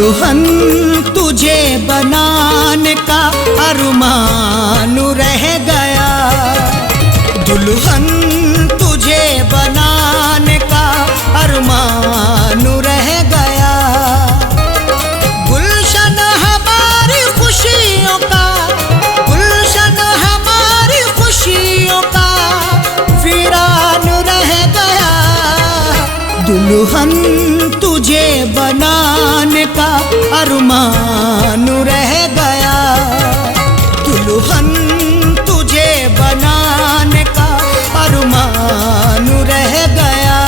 दुल्हन तुझे बनाने का अरमान रह गया। दुल्हन तुझे बनाने का अरमान रह गया। गुलशन हमारी खुशियों का, गुलशन हमारी खुशियों का वीरान रह गया। दुल्हन तुझे बनाने का अरमान रह गया। दुल्हन तुझे बनाने का अरमान रह गया।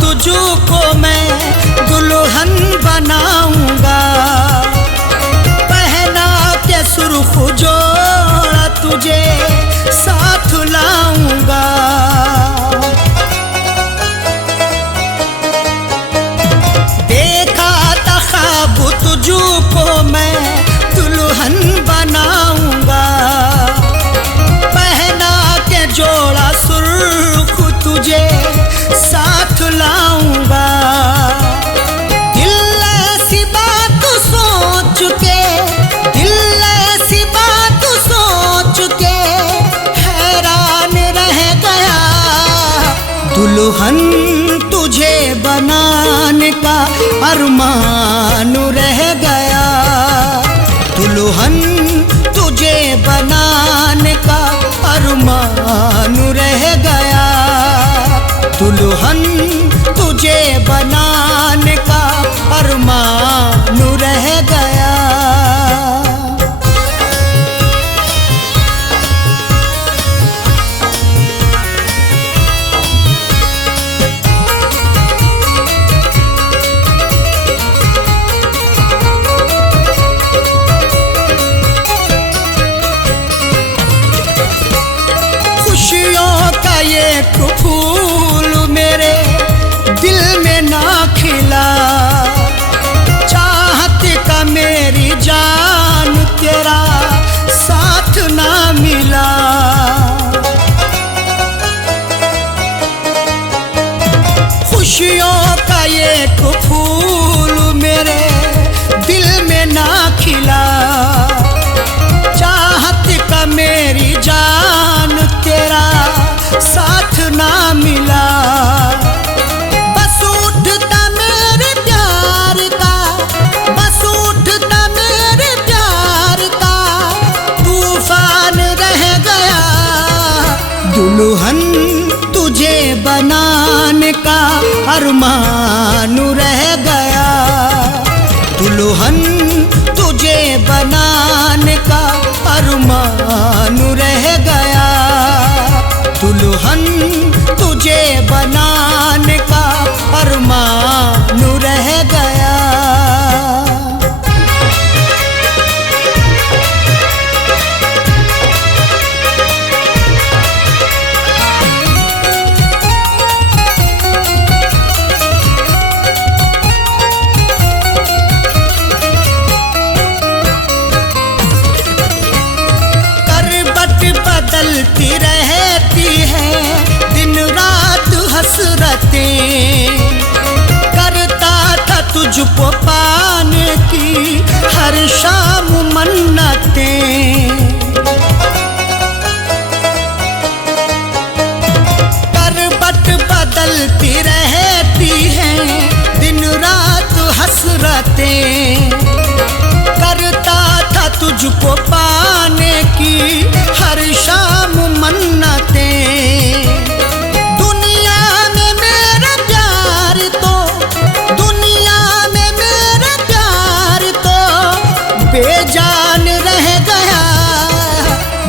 तुझको मैं दुल्हन बनाऊंगा, पहना के सुर्ख जोड़ा तुझे साथ लाऊंगा। देखा था ख्वाब तुझको मैं दुल्हन बनाऊंगा, पहना के जोड़ा सुर्ख तुझे साथ लाऊंगा। दिल ऐसी बात सोच के, दिल ऐसी बात सोच के हैरान रह गया। दुल्हन तुझे बनाने का अरमान रह गया। दुल्हन तुझे बनाने का अरमान रह गया। दुल्हन तुझे बनाने का अरमान रह गया। खुशियों का ये फूल मेरे दिल में ना खिला, चाहत का मेरी जान तेरा साथ ना मिला। खुशियों का ये फूल मेरे दिल में ना खिला, चाहत का मेरी जान तेरा साथ ना मिला। बस उठता मेरे प्यार का, बस उठता मेरे प्यार का तूफान रह गया। दुल्हन तुझे बनाने का अरमान रह गया। दुल्हन तुझे बनाने का अरमान रह गया। दुल्हन तुझे बनाने का अरमान रह गया। बदलती रहती है दिन रात हसरतें, करता था तुझको पाने की हर शाम मन्नतें। करवट बदलती रहती है दिन रात हसरतें, करता था तुझको पाने की हर शाम मन्नतें। दुनिया में मेरा प्यार तो, दुनिया में मेरा प्यार तो बेजान रह गया।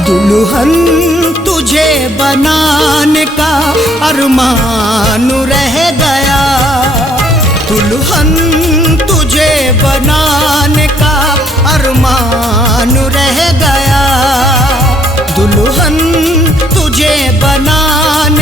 दुल्हन तुझे बनाने का अरमान रह गया। दुल्हन तुझे बनाने का अरमान रह गया। दुल्हन तुझे बनाने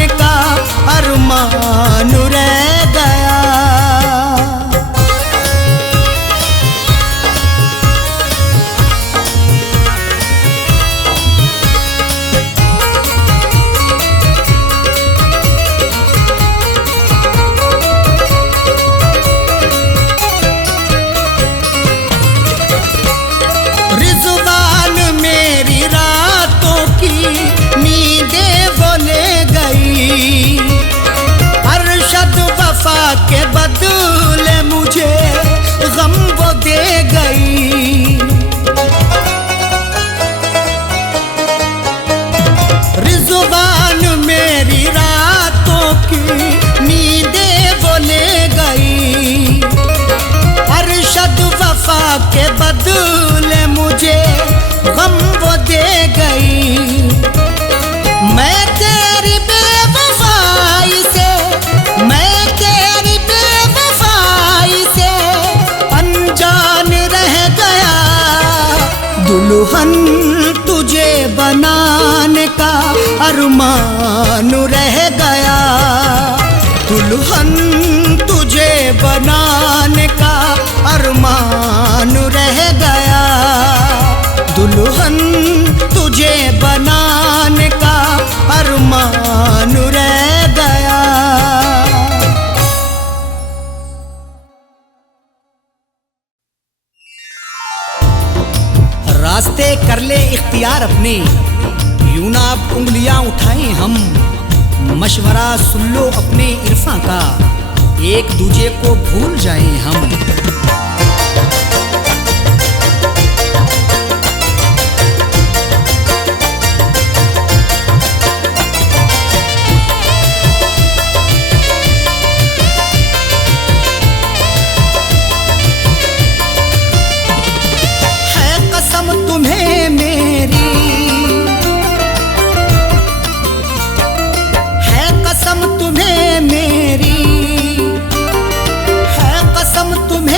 दुल्हन तुझे बनाने का अरमान रह गया, दुल्हन तुझे बनाने का अरमान रह गया, दुल्हन तुझे बनाने का अरमान रह गया। रास्ते कर ले इख्तियार अपने, यूं ना अब उंगलियां उठाएं हम, मशवरा सुन लो अपने इरफां का, एक दूजे को भूल जाएं हम। तुम्हें मेरी है कसम, तुम्हें मेरी है कसम, तुम्हें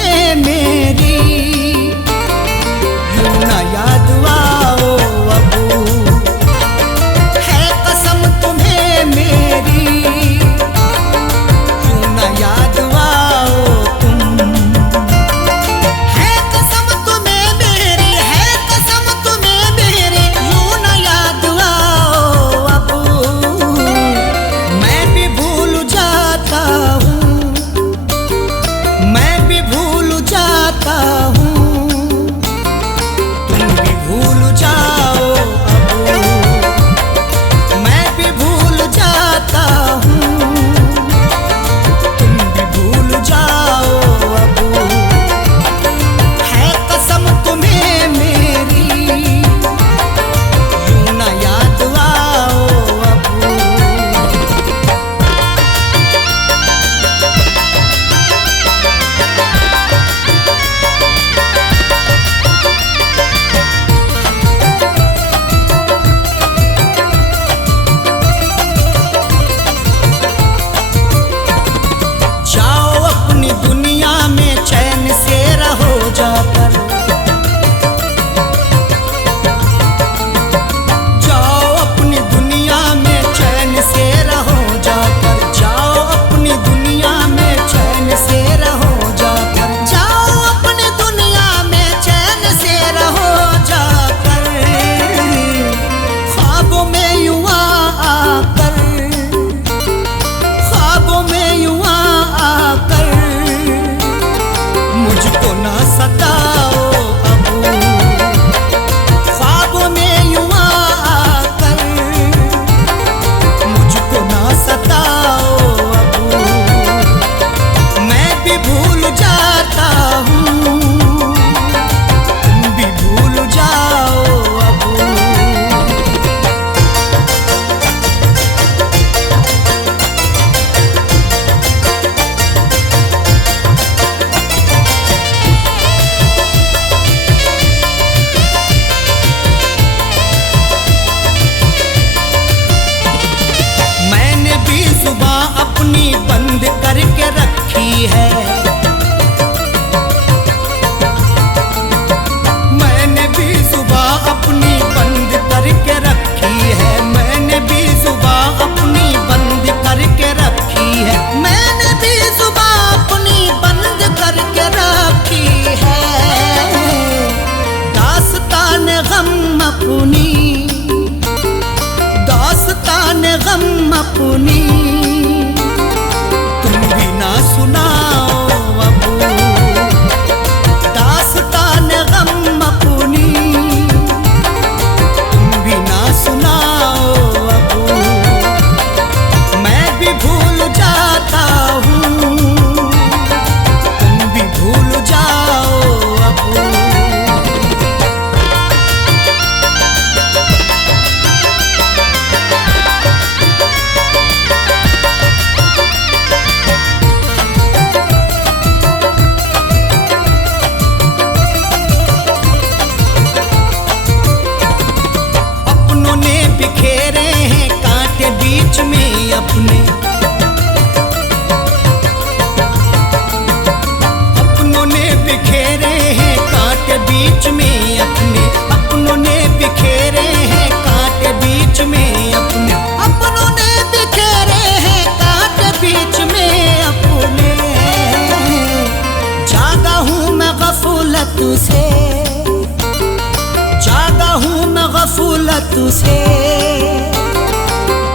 गफलत से,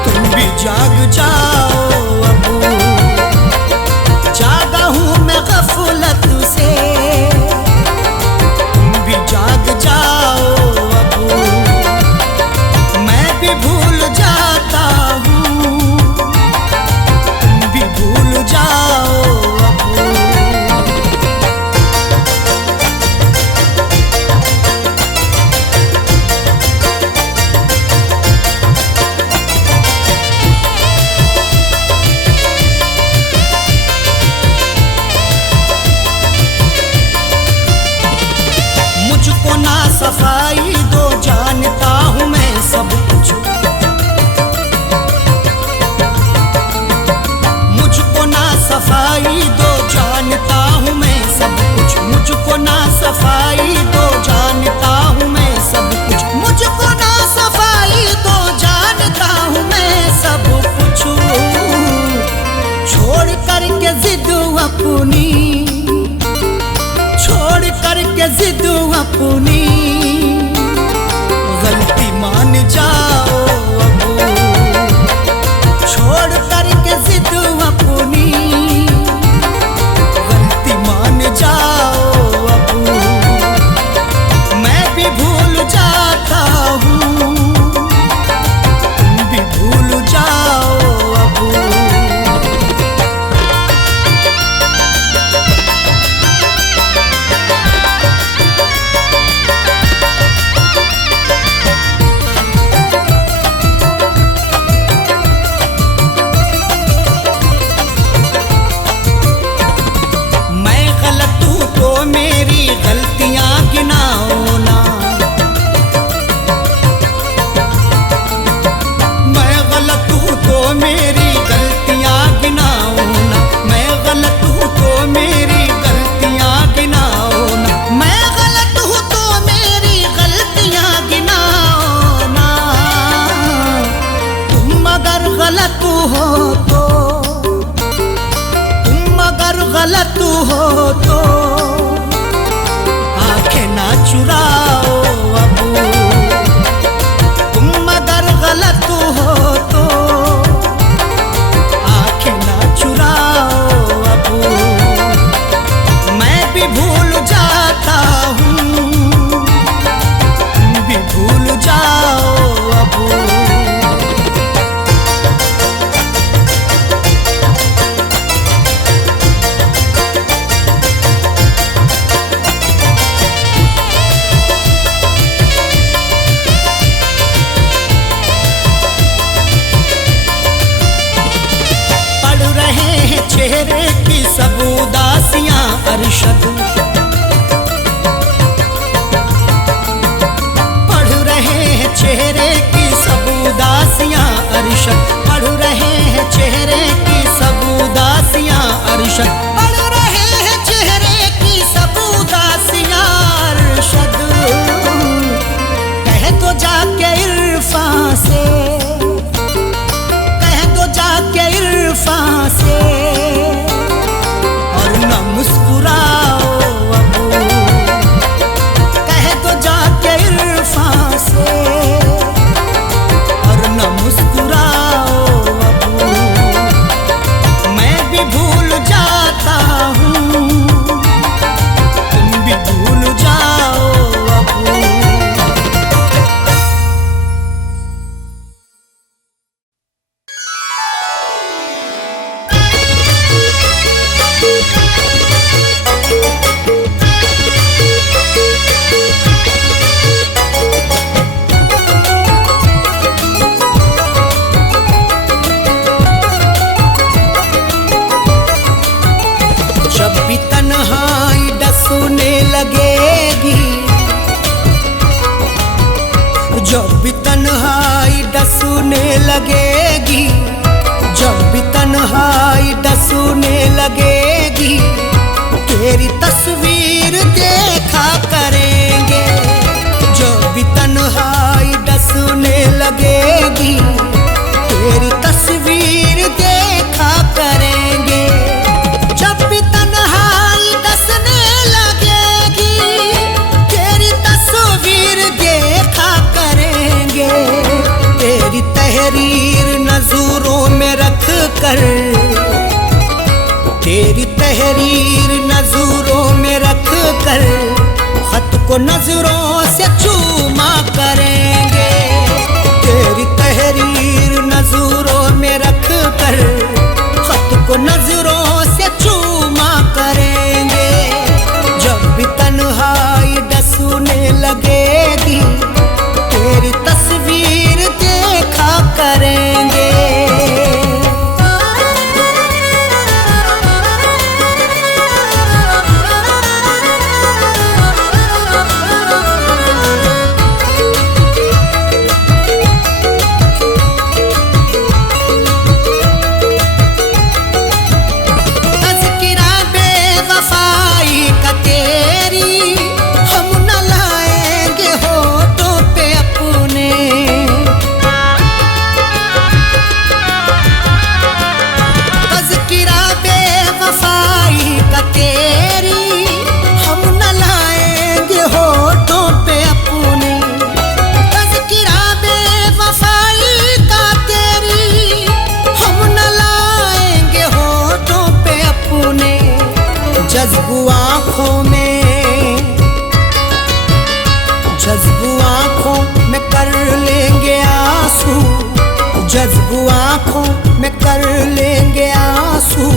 तुम भी जाग जाओ अब, जागा हूँ मैं गफलत से, तुम भी जाग जाओ अब, मैं भी भूल जाता हूँ, तुम भी भूल जाओ अब। मुझको ना सफाई दो, जानता हूँ मैं सब कुछ, मुझको ना सफाई दो, जानता हूँ मैं सब कुछ, मुझको ना सफाई दो, जानता हूँ मैं सब कुछ, मुझको ना सफाई दो, जानता हूँ मैं सब कुछ। छोड़ करके जिद अपनी, छोड़ करके जिद अपनी, गलती मान जाओ अब, छोड़ करके जिद अपनी, गलती मान जाओ अब, मैं भी भूल जाता हूँ, तुम भी भूल जाओ अब। मेरी गलतियां गिनाओ ना, मैं गलत हूँ तो मेरी गलतियां गिनाओ ना, मैं गलत हूँ तो मेरी गलतियां गिनाओ ना, मैं गलत हूँ तो मेरी गलतियां गिनाओ ना। तुम अगर गलत हो तो, तुम अगर गलत हो तो ना चुराओ अब, तुम अगर गलत हो तो आंखें ना चुराओ अब, मैं भी भूल जाता हूँ, तुम भी भूल जाओ अब। चेहरे की सब उदासियां अरशद, पढ़ रहे हैं चेहरे की सब उदासियां अरशद, पढ़ रहे हैं चेहरे की सब उदासियां अरशद, पढ़ रहे हैं चेहरे की सब उदासियां अरशद। कह दो जाके इरफान से, कह दो जाके इरफान से, मुस्कुराओ अब, कह दो जाके इरफान से, और न मुस्कुराओ अब, मैं भी भूल जाता हूँ, तुम भी भूल जाओ अब। जब भी तन्हाई डसने लगेगी, जब भी तन्हाई डसने लगेगी, जब भी तन्हाई डसने लगेगी, तेरी तस्वीर देखा करेंगे। जब भी तन्हाई डसने लगेगी, तेरी तस्वीर देखा करेंगे। जब भी तन्हाई डसने लगेगी, तेरी तस्वीर देखा करेंगे। तहरीर नजरों में रख कर खत को नजरों से चूमा करेंगे। तेरी तहरीर नजरों में रख कर खत को नजरों से चूमा करेंगे। जब भी तन्हाई डसूने लगेगी तेरी तस्वीर देखा करेंगे। जज्बू आँखों में कर लेंगे आंसू, जज्बू आँखों में कर लेंगे आंसू।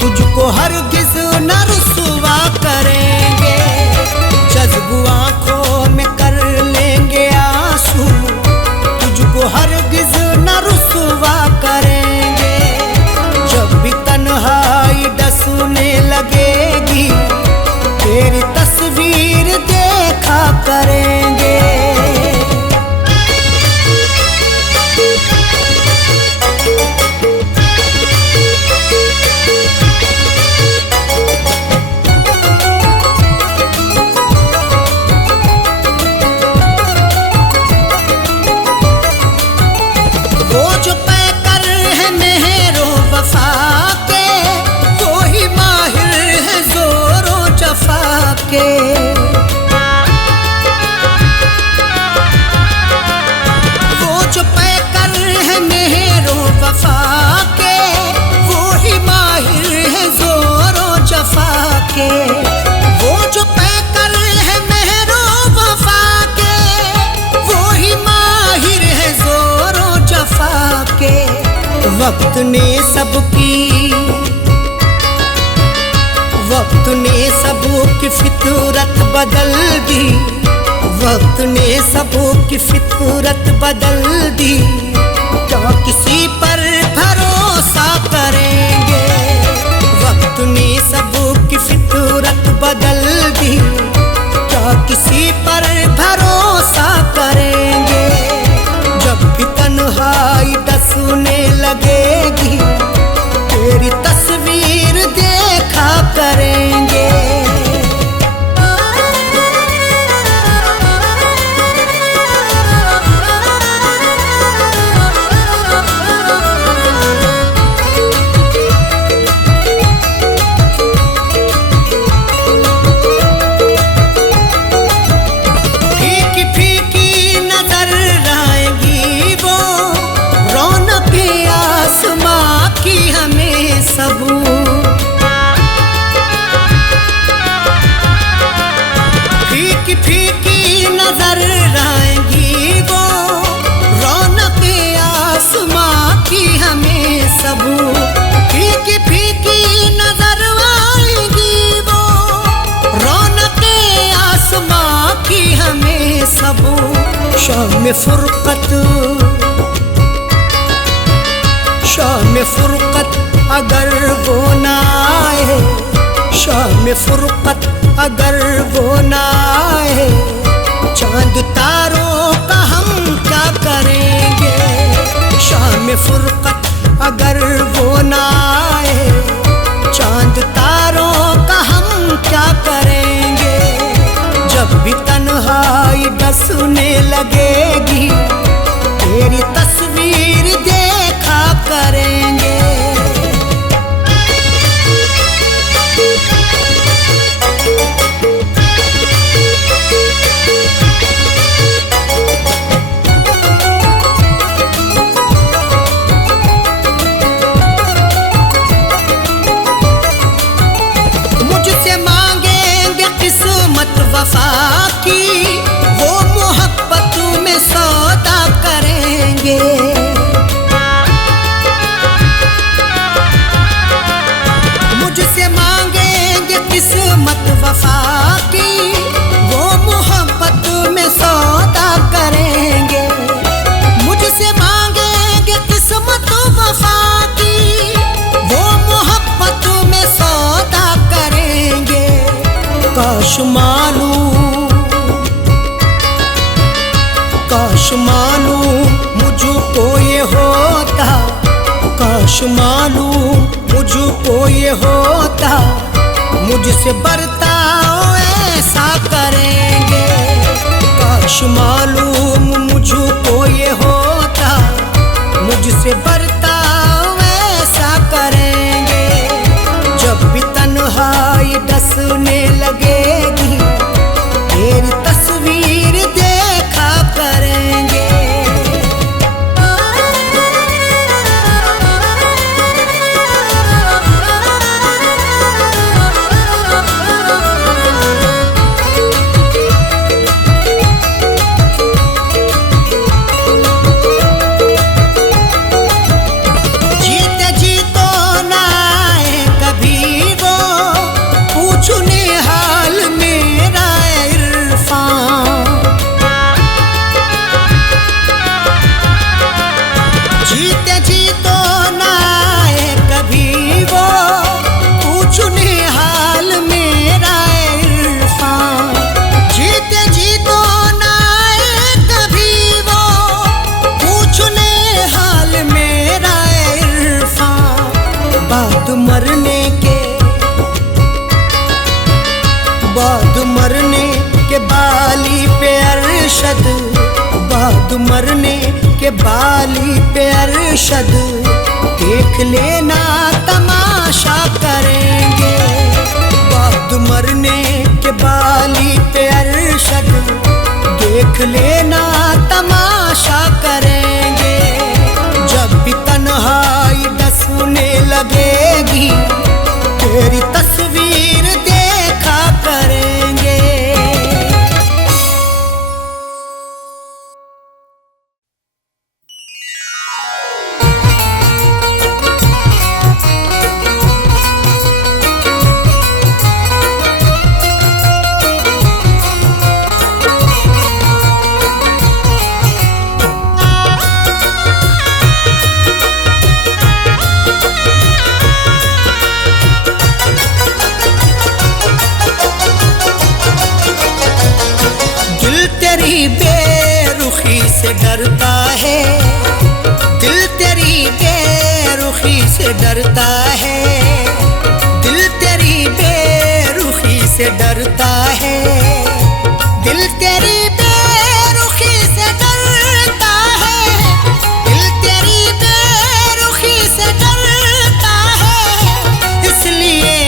तुझको हरगिज़ न रुसवा करेंगे। जज्बू आँखों में कर लेंगे आंसू, तुझको हरगिज़ न रुसवा करेंगे। जब भी तन्हाई डसने लगेगी तेरी तस्वीर देखा करेंगे। वो जो पैकर है मेहरो वफा के, वो ही माहिर है जोरो जफा के। वो जो पैकर है मेहरो वफा के, वो ही माहिर है जोरो जफा के। वो जो पैकर है मेहरो वफा के, वो ही माहिर है जोरो जफा के। वक्त ने सबकी फितरत बदल दी, वक्त ने सबकी फितरत बदल दी। क्या किसी पर भरोसा करेंगे? वक्त ने सबकी फितरत बदल दी, क्या किसी पर भरोसा करेंगे? जब भी तन्हाई डसने लगेगी तेरी तस्वीर देखा करेंगे। फीकी फीकी नजर आएगी वो, रौनक आसमां की हमें सब। फीकी फीकी नजर आएगी वो, रौनक आसमां की हमें सब। फीकी फीकी नजर आएगी वो, रौनक आसमां की हमें सब। शाम फुरकत अगर वो ना आए, शाम फुरकत अगर वो ना आए, चांद तारों का हम क्या करेंगे? शाम फुरकत अगर वो ना आए, चांद तारों का हम क्या करेंगे? जब भी तन्हाई डसने लगेगी तेरी तस्वीर देखा करेंगे। मालूम मुझको ये होता, मुझसे बर्ताव ऐसा करेंगे। काश मालूम मुझको ये होता, मुझसे बर्ताव ऐसा करेंगे। जब भी तन्हाई डसने लगेगी, तेरी तस्वीर देखा करेंगे। मरने के बाली पे अरशद, बाद मरने के बाली पे अरशद, देख लेना तमाशा करेंगे। बाद मरने के बाली पे अरशद, देख लेना तमाशा करेंगे। जब भी तन्हाई डसने लगेगी, तेरी तस्वीर देखा करेंगे। बेरुखी से डरता है, दिल तेरी बेरुखी से डरता है, दिल तेरी बेरुखी से डरता है, दिल तेरी बेरुखी से डरता है, दिल तेरी बेरुखी से डरता है। इसलिए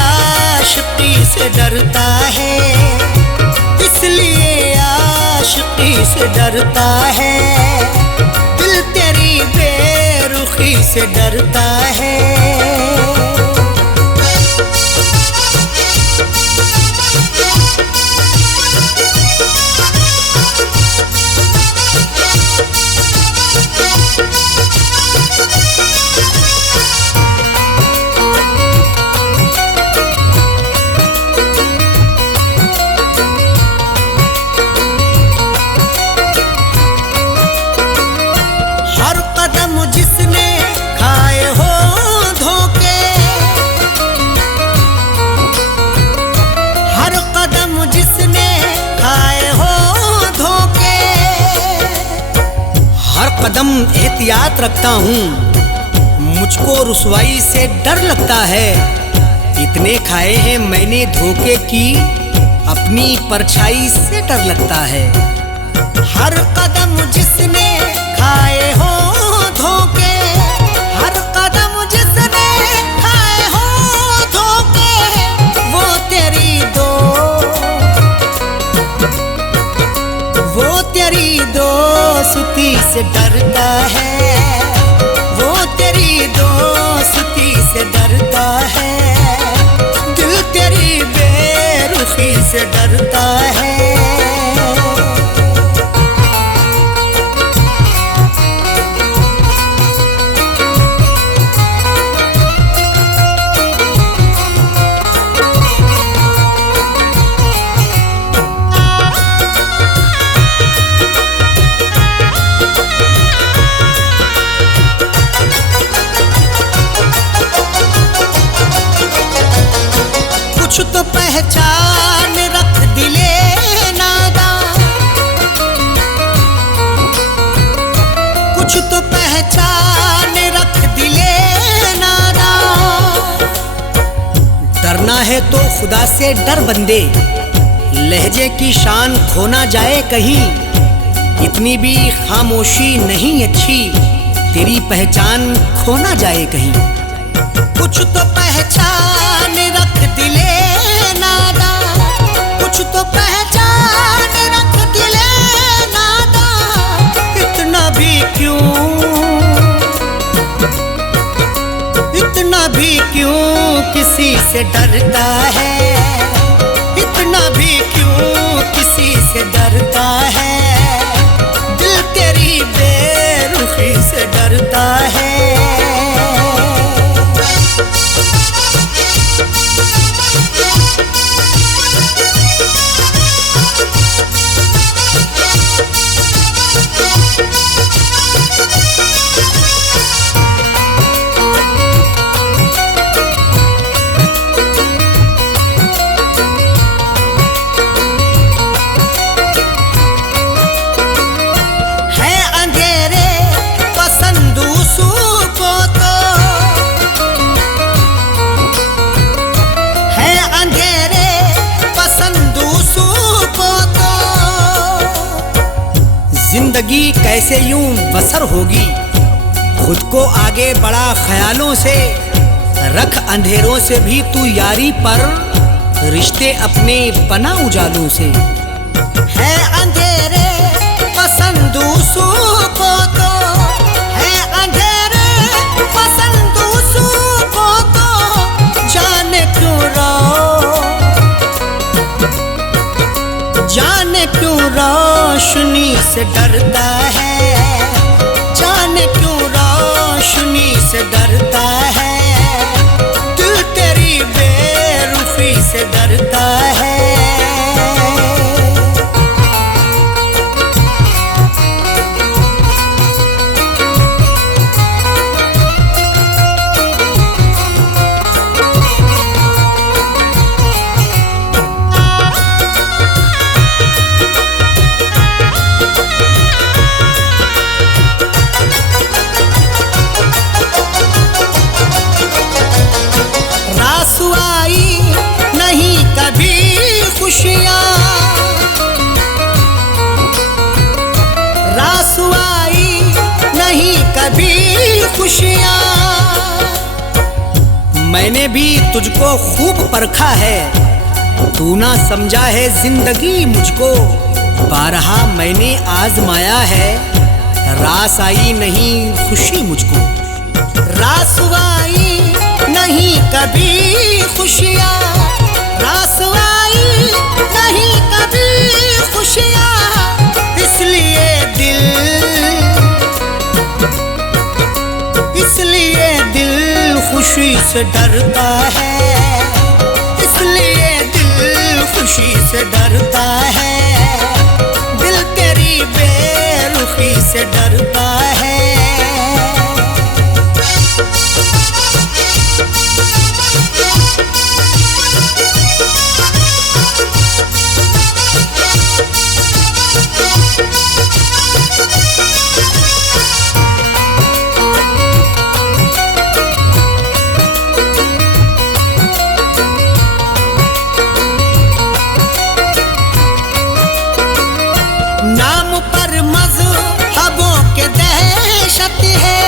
आशिकी से डरता है, इसलिए आशिकी से डरता है, दिल तेरी बेरुखी से डरता है। जिसने खाए हो धोखे, हर कदम जिसने खाए हो धोखे, हर कदम एहतियात रखता हूँ, मुझको रुसवाई से डर लगता है। इतने खाए हैं मैंने धोखे की, अपनी परछाई से डर लगता है। हर कदम जिसने खाए हो धोखे, हर कदम जिसने खाए हो धोखे, वो तेरी दोस्ती से डरता है, वो तेरी दोस्ती से डरता है, दिल तेरी बेरुखी से डरता है। कुछ तो पहचान रख दिले नादा, कुछ तो पहचान रख दिले नादा। डरना है तो खुदा से डर बंदे, लहजे की शान खो ना जाए कहीं। इतनी भी खामोशी नहीं अच्छी, तेरी पहचान खो ना जाए कहीं। कुछ तो पहचान रख दिले नादा, कुछ तो पहचान रख दिले नादा। इतना भी क्यों, इतना भी क्यों किसी से डरता है, इतना भी क्यों किसी से डरता है। दिल तेरी बेरुखी से डरता है। जिंदगी कैसे यूं बसर होगी, खुद को आगे बढ़ा ख्यालों से। रख अंधेरों से भी तू यारी पर, रिश्ते अपने बना उजालों से। है अंधेरे पसंद उसूं को तो, है अंधेरे पसंद उसूं को तो। जाने क्यों जाने क्यों रोशनी से डरता है, जाने क्यों रोशनी से डरता है। दिल तेरी बेरुखी से डरता है। रासुआई नहीं कभी खुशियाँ, रासुआई नहीं कभी खुशियाँ। मैंने भी तुझको खूब परखा है, तू ना समझा है जिंदगी मुझको। बारहा मैंने आजमाया है, रास आई नहीं खुशी मुझको। रासुआई नहीं कभी खुशियाँ, रासुआई नहीं कभी खुशियाँ। इसलिए दिल खुशी से डरता है, इसलिए दिल खुशी से डरता है। दिल तेरी बेरुखी से डरता है। नाम पर मज़हबों के दहशत है,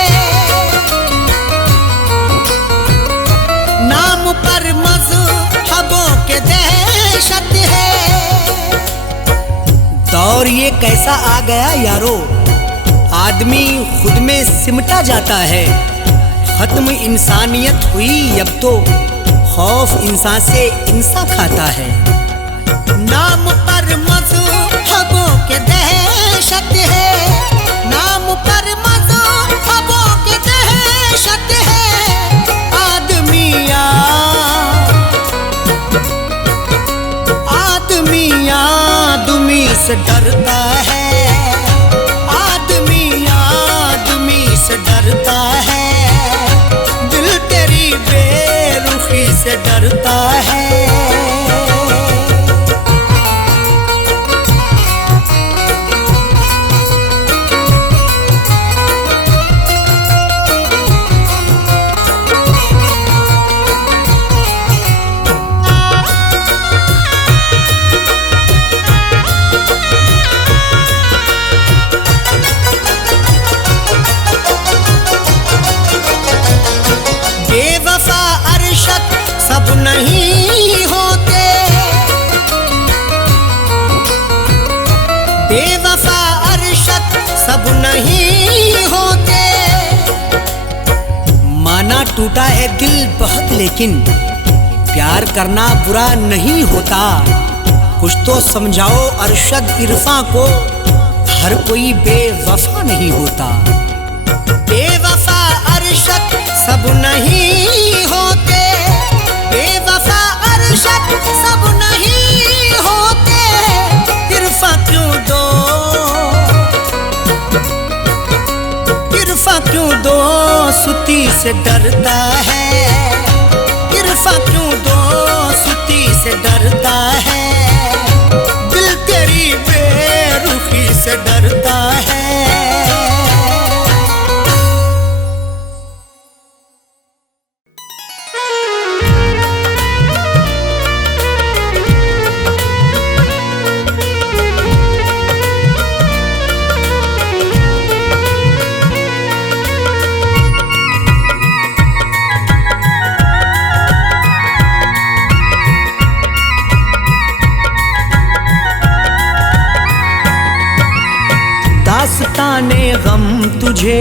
नाम पर मज़हबों के दहशत है। दौर ये कैसा आ गया यारो, आदमी खुद में सिमटा जाता है। खत्म इंसानियत हुई अब तो, खौफ इंसान से इंसान खाता है। नाम पर मज़हबों के दहशत है, नाम पर मज़हबों के दहशत है। आदमी से डरता है, आदमी से डरता है। दिल तेरी बेरुखी से डरता है। टूटा है दिल बहुत, लेकिन प्यार करना बुरा नहीं होता। कुछ तो समझाओ अरशद इरफां को, हर कोई बेवफा नहीं होता। बेवफा अरशद सब नहीं होते, बेवफा अरशद सब नहीं होते। इरफां क्यों दो, इरफां क्यों दो सुती से डरता है। इरफां क्यों दो सुती से डरता है। दिल तेरी बेरुखी से डरता है। दास्ताने गम तुझे,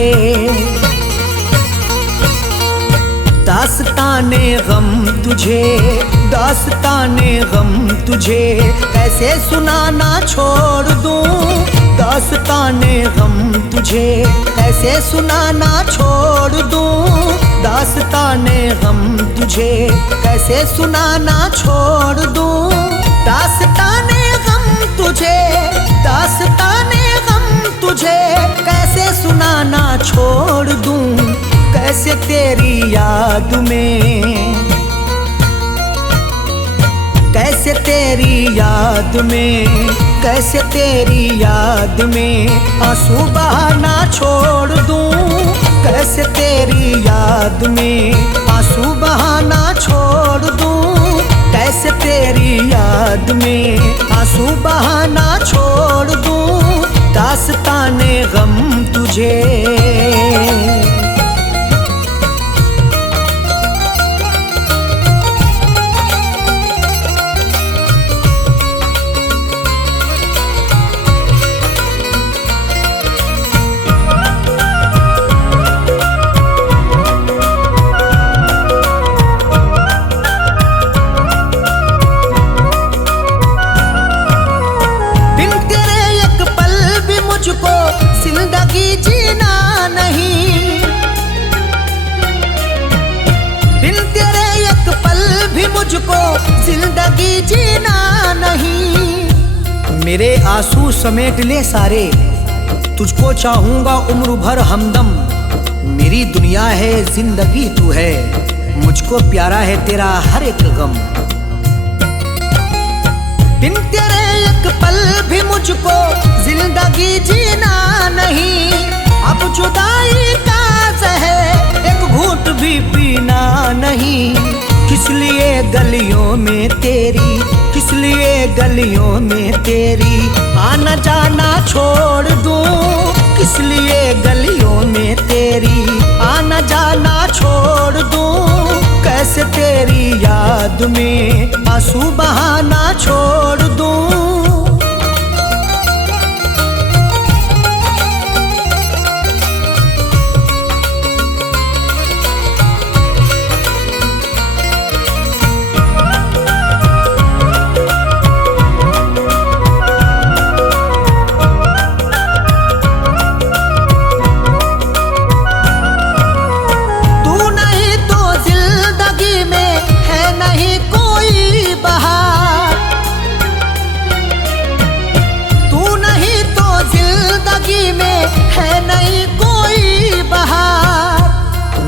दास्ताने गम तुझे, दास्ताने गम तुझे कैसे सुनाना छोड़ दूं। दास्ताने गम तुझे कैसे सुनाना छोड़ दूं। दास्ताने गम तुझे कैसे सुनाना छोड़ दूं। दास्ताने गम तुझे, दास्ताने तुझे कैसे सुनाना छोड़ दूं। कैसे तेरी याद में, कैसे तेरी याद में, कैसे तेरी याद में आंसू बहाना छोड़ दूं। कैसे तेरी याद में आंसू बहाना छोड़ दूं। कैसे तेरी याद में आंसू बहाना छोड़ दूं। दास्ताने गम तुझे। जिंदगी जीना नहीं, बिन तेरे एक पल भी मुझको जिंदगी जीना नहीं। मेरे आंसू समेट ले सारे, तुझको चाहूंगा उम्र भर हमदम। मेरी दुनिया है जिंदगी तू है, मुझको प्यारा है तेरा हर एक गम। बिन तेरे एक पल भी मुझको जिंदगी जीना नहीं। अब जुदाई का ज़हर एक घूंट भी पीना नहीं। किस लिए गलियों में तेरी, किस लिए गलियों में तेरी आना जाना छोड़ दूं। किस लिए गलियों में तेरी आना जाना छोड़ दूं। कैसे तेरी याद में आंसू बहाना छोड़ दूं।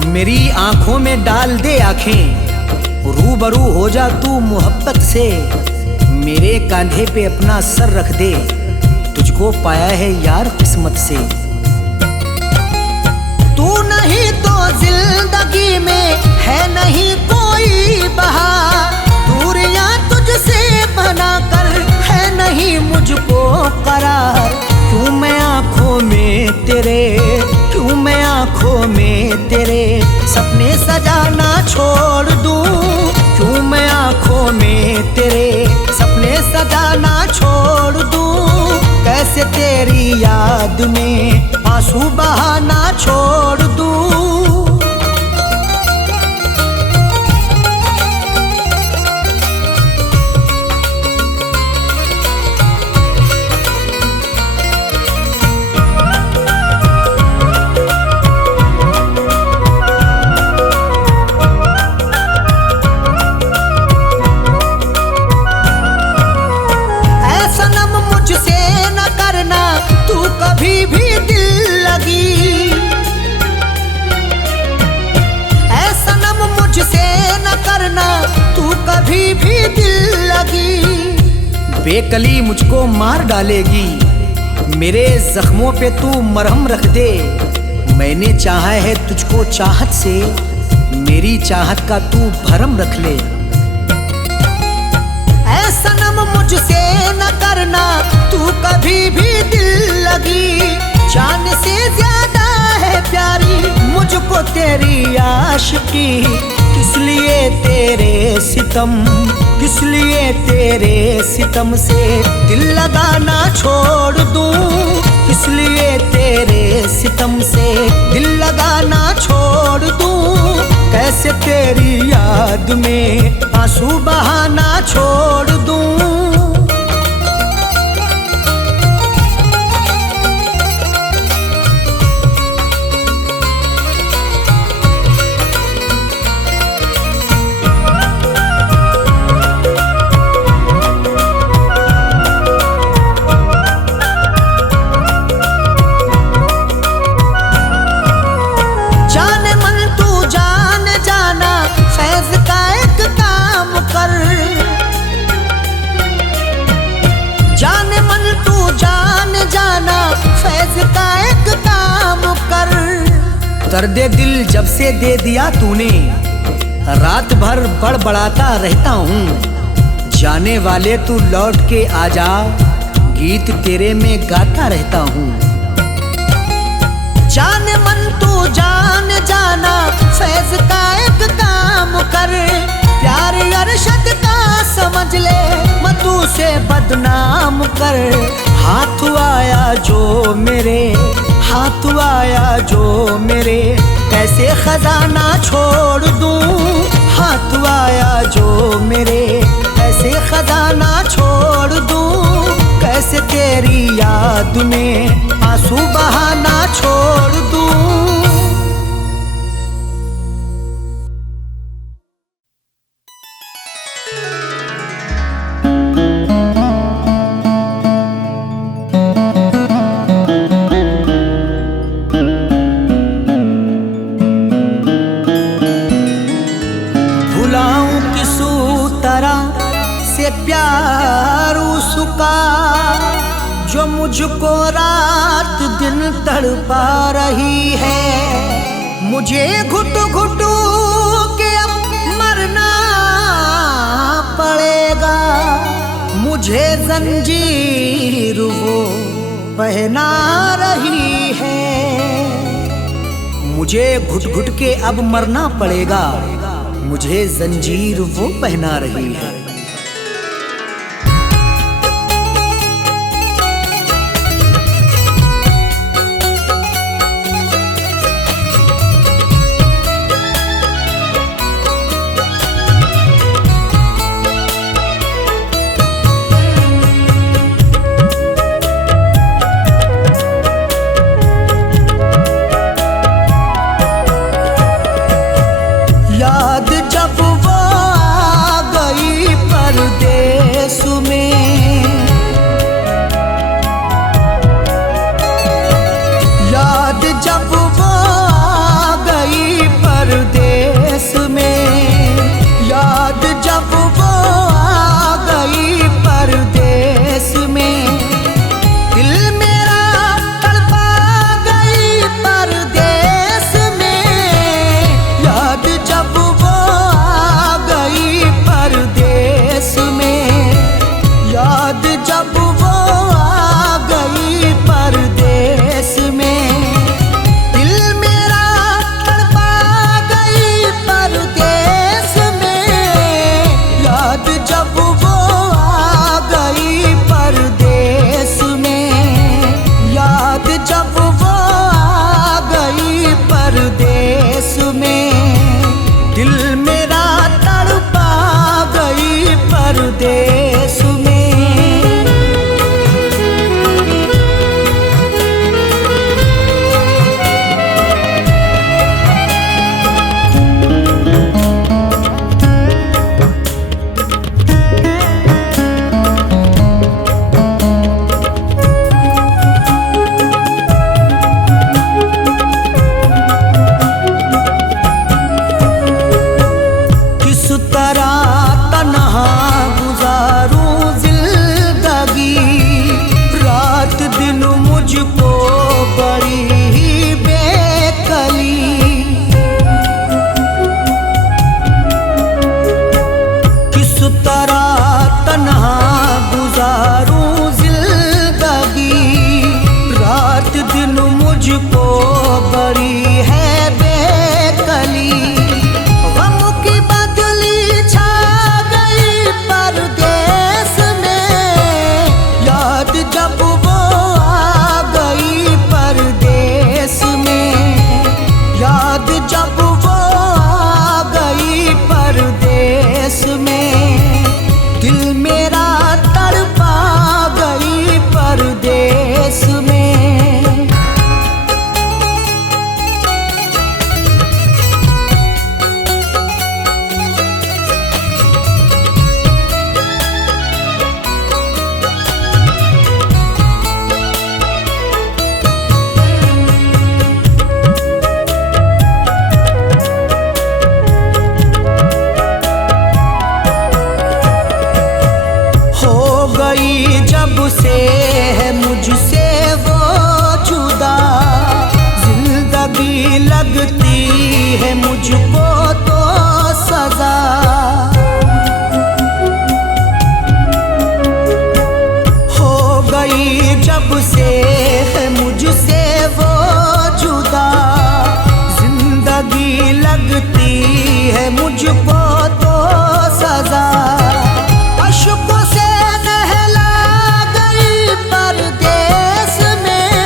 मेरी आंखों में डाल दे आंखें, रूबरू हो जा तू मोहब्बत से। मेरे कांधे पे अपना सर रख दे, तुझको पाया है यार किस्मत से। तू नहीं तो जिंदगी में है नहीं कोई बहार। दूरियां तुझसे बना कर है नहीं मुझको करार। क्यों मैं आंखों में तेरे, क्यों मैं आंखों में तेरे सपने सजाना छोड़ दूं। क्यों मैं आंखों में तेरे सपने सजाना छोड़ दूं। कैसे तेरी याद में आंसू बहाना छोड़ दूं। बेकली मुझको मार डालेगी, मेरे जख्मों पे तू मरहम रख दे। मैंने चाहा है तुझको चाहत से, मेरी चाहत का तू भरम रख ले। ऐ सनम मुझसे न करना तू कभी भी दिल लगी, जान से ज्यादा है प्यारी मुझको तेरी आशिकी। किस लिए तेरे सितम, किस लिए तेरे सितम से दिल लगाना छोड़ दूं, किस लिए तेरे सितम से दिल लगाना छोड़ दूं। कैसे तेरी याद में आंसू बहाना छोड़ दूं। दर्दे दिल जब से दे दिया तूने, रात भर बड़बड़ाता रहता हूँ। जाने वाले तू लौट के आजा, गीत तेरे में गाता रहता हूँ। जाने मन तू जान जाना, फैज का एक काम कर, प्यार अरशद का समझ ले, मधु से बदनाम कर। हाथ आया जो मेरे, हाथ आया जो मेरे, कैसे खजाना छोड़ दूं। हाथ आया जो मेरे, कैसे खजाना छोड़ दूं। कैसे तेरी याद में आंसू बहाना छोड़ दूं। प्यार उसका जो मुझको रात दिन तड़पा रही है। मुझे घुट घुट के अब मरना पड़ेगा, मुझे जंजीर वो पहना रही है। मुझे घुट घुट के अब मरना पड़ेगा, मुझे जंजीर वो पहना रही है। याद जब वो आ गई याद जब वो आ गई परदेस में, दिल मेरा तड़पा गई परदेस में। जब से है मुझसे वो जुदा, जिंदगी लगती है मुझको तो सजा। हो गई जब से है मुझसे वो जुदा, जिंदगी लगती है मुझको तो सजा। अशकों से परदेस में,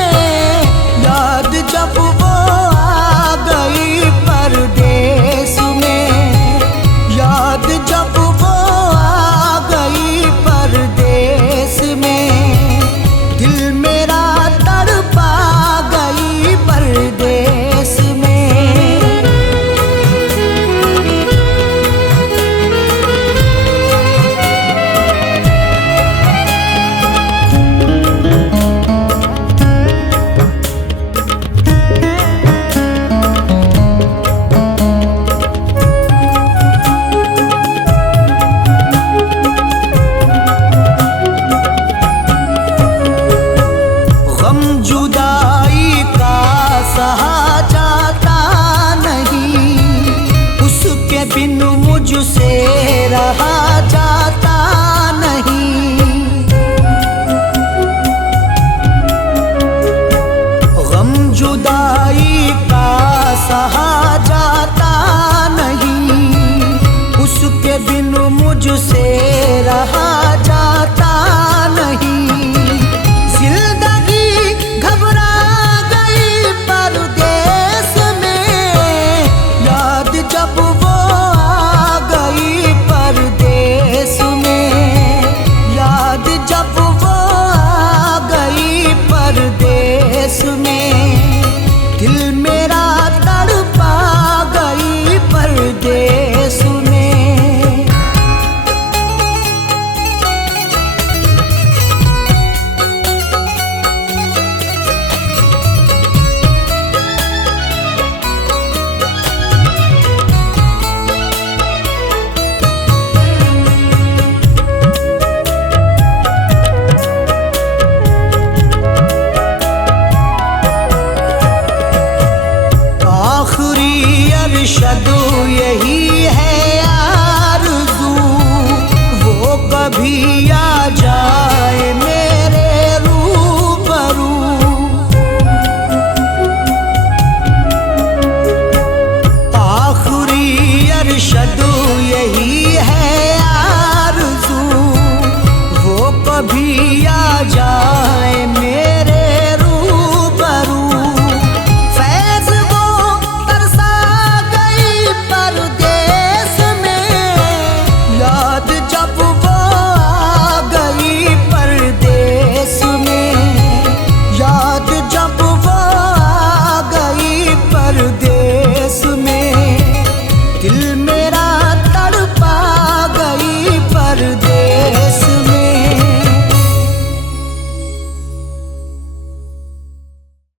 याद जब वो आ गई परदेस में, याद जब वो आ गई परदेस में, दिल मेरा तड़पा गई परदेस में। जुदाई का सहा जाता नहीं, उसके बिन मुझसे रहा जाता नहीं। गम जुदाई का सहा जाता नहीं, उसके बिन मुझसे रहा जाता नहीं। जब वो आ गई परदेस में, याद जब वो आ गई परदेस में, दिल मेरा तड़पा गई परदेस में। आखिरी अरशद यही है